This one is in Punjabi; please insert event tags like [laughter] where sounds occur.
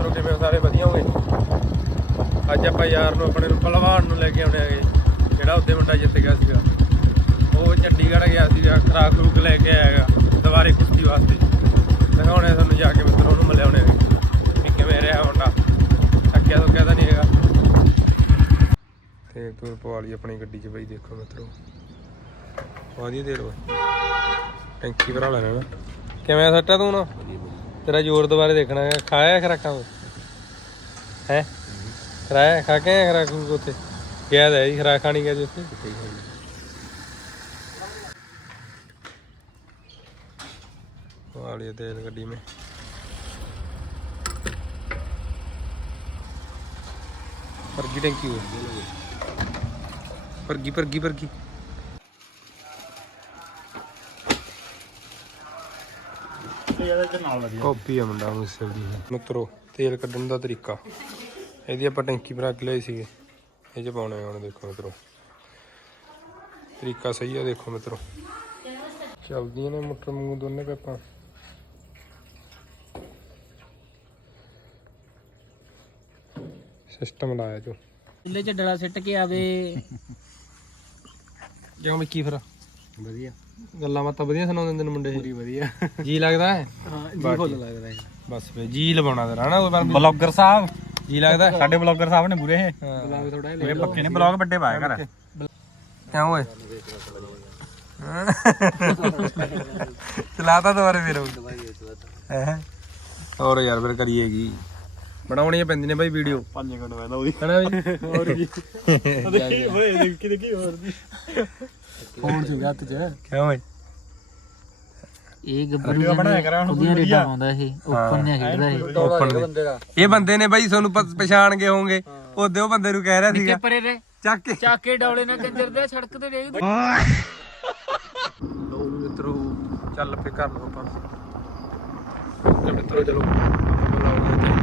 ਮਿੱਤਰੋ ਕਿਵੇਂ ਸਾਰੇ ਵਧੀਆ ਹੋਗੇ ਅੱਜ ਆਪਾਂ ਯਾਰ ਨੂੰ ਆਪਣੇ ਨੂੰ ਪਹਿਲਵਾਨ ਨੂੰ ਲੈ ਕੇ ਆਉਣੇ ਆਗੇ ਜਿਹੜਾ ਉੱਤੇ ਮੁੰਡਾ ਜਿੱਤ ਗਿਆ ਸੀਗਾ। ਉਹ ਚੰਡੀਗੜ੍ਹ ਗਿਆ ਸੀਗਾ ਖਰਾਕ ਖਰੂਕ ਲੈ ਕੇ ਆਏਗਾ ਦੁਬਾਰੇ ਕੁਸ਼ਤੀ ਵਾਸਤੇ। ਦਿਖਾਉਣੇ ਤੁਹਾਨੂੰ ਜਾ ਕੇ ਮਿੱਤਰੋ, ਉਹਨੂੰ ਮਿਲਿਆਉਣੇ ਆਗੇ ਵੀ ਕਿਵੇਂ ਰਿਹਾ ਮੁੰਡਾ। ਅੱਕਿਆ ਤੋਂ ਤਾਂ ਨਹੀਂ ਹੈਗਾ। ਤੇ ਤੂੰ ਪਵਾ ਲਈ ਆਪਣੀ ਗੱਡੀ 'ਚ ਬਈ, ਦੇਖੋ ਮਿੱਤਰੋ। ਵਧੀਆ ਦੇਰ ਵਾ ਟੈਂਕੀ ਭਰਾ ਲੈਣਾ ਕਿਵੇਂ ਸੱਟਾ ਤੂੰ ਨਾ ਤੇਰਾ ਜ਼ੋਰ ਦੁਬਾਰੇ ਦੇਖਣਾ ਹੈ ਖਾਇਆ ਖਰਾਕਾਂ ਹੈ ਖਰਾਇਆ ਖਾ ਕੇ ਆਇਆ ਖਰਾਕ ਨੂੰ ਉੱਥੇ ਗਿਆ ਤਾਂ ਜੀ ਖਰਾਕ ਖਾਣੀ ਗਿਆ ਜੀ ਉੱਥੇ ਵਾਲੀ ਤੇਲ ਗੱਡੀ में परगी टंकी हुई परगी परगी परगी ਕਾਪੀ ਆ ਮੁੰਡਾ ਮੁਸੇ ਦੀ। ਮਿੱਤਰੋ ਤੇਲ ਕੱਢਣ ਦਾ ਤਰੀਕਾ। ਇਹਦੀ ਆਪਾਂ ਟੈਂਕੀ ਭਰਾ ਕੇ ਲਈ ਸੀਗੇ। ਇਹ ਚ ਪਾਉਣੇ ਹੁਣ ਦੇਖੋ ਮਿੱਤਰੋ। ਤਰੀਕਾ ਸਹੀ ਆ ਦੇਖੋ ਮਿੱਤਰੋ। ਚੱਲਦੀਆਂ ਨੇ ਮੋਟਰ ਵਾਂਗੂ ਦੋਨੇ ਪੈਪਾਂ। ਸਿਸਟਮ ਲਾਇਆ ਜੋ। ਚੁੱਲ੍ਹੇ 'ਚ ਡਲਾ ਸਿੱਟ ਕੇ ਆਵੇ। ਮੈਂ ਕੀ ਫਿਰ। ਵਧੀਆ। ਗੱਲਾਂ ਬਾਤਾਂ ਵਧੀਆ ਸੁਣਾਉਂਦੇ ਹੁੰਦੇ ਨੇ ਮੁੰਡੇ ਪੂਰੀ ਵਧੀਆ। ਜੀ ਲੱਗਦਾ ਹੈ? ਹਾਂ ਜੀ। ਫੁੱਲ ਲੱਗਦਾ ਹੈ। ਬਸ ਫੇ ਜੀ ਲਵਾਉਣਾ ਤੇਰਾ ਹਨਾ ਉਹ ਬਲੌਗਰ ਸਾਹਿਬ ਜੀ ਲੱਗਦਾ? ਸਾਡੇ ਬਲੌਗਰ ਸਾਹਿਬ ਨੇ ਬੁਰੇ ਇਹ। ਹਾਂ। ਬਲੌਗ ਥੋੜਾ ਪੱਕੇ ਨੇ ਬਲੌਗ ਵੱਡੇ ਪਾਇਆ ਕਰ। ਕਿਉਂ ਓਏ? ਚਲਾਤਾ ਦੁਬਾਰੇ ਫਿਰ ਹੈ? ਹੋਰ ਯਾਰ ਫਿਰ ਕਰੀਏਗੀ। ਬਣਾਉਣੀਆਂ ਪੈਂਦੀਆਂ ਨੇ ਬਾਈ ਵੀਡੀਓ। 5 ਮਿੰਟ ਬਾਅਦ ਉਹਦੀ ਹਨਾ ਵੀ? ਹੋਰ ਕੀ? [laughs] ਦੇਖੀ ਹੋਏ? ਦੇਖੀ ਦੇਖੀ ਹੋਰ ਦੀ? ਫੋਨ ਸੀ ਹੱਥ 'ਚ। ਕਿਉਂ ਓਏ? ਇਹ ਗੱਭਰੂ ਵੀਡੀਓ ਬਣਾਇਆ ਕਰਾਂ ਹੁਣ ਉਹਦੀਆਂ ਵਧੀਆ। ਰੇਡਾਂ ਪਾਉਂਦਾ ਇਹ ਓਪਨ ਨਹੀਂ ਖੇਡਦਾ ਇਹ। ਓਪਨ ਦੇ। ਇਹ ਬੰਦੇ ਨੇ ਬਾਈ ਤੁਹਾਨੂੰ ਪ- ਪਛਾਣ ਗਏ ਹੋਵੋਗੇ। ਉਹਦੇ ਉਹ ਬੰਦੇ ਨੂੰ ਕਹਿ ਰਿਹਾ ਸੀਗਾ। ਪਰੇ ਦੇ ਚੱਕ ਕੇ। ਚਾਕੇ ਡੌਲੇ ਨਾਲ ਕੰਜਰ ਦੇ ਸੜਕ ਤੇ ਰੇਗ ਲੋ ਮਿੱਤਰੋ ਚੱਲ ਫੇ ਕਰ ਲਓ ਆਪਾਂ। ਤੇ ਮਿੱਤਰੋ ਚਲੋ। ਬੁਲਾਓ।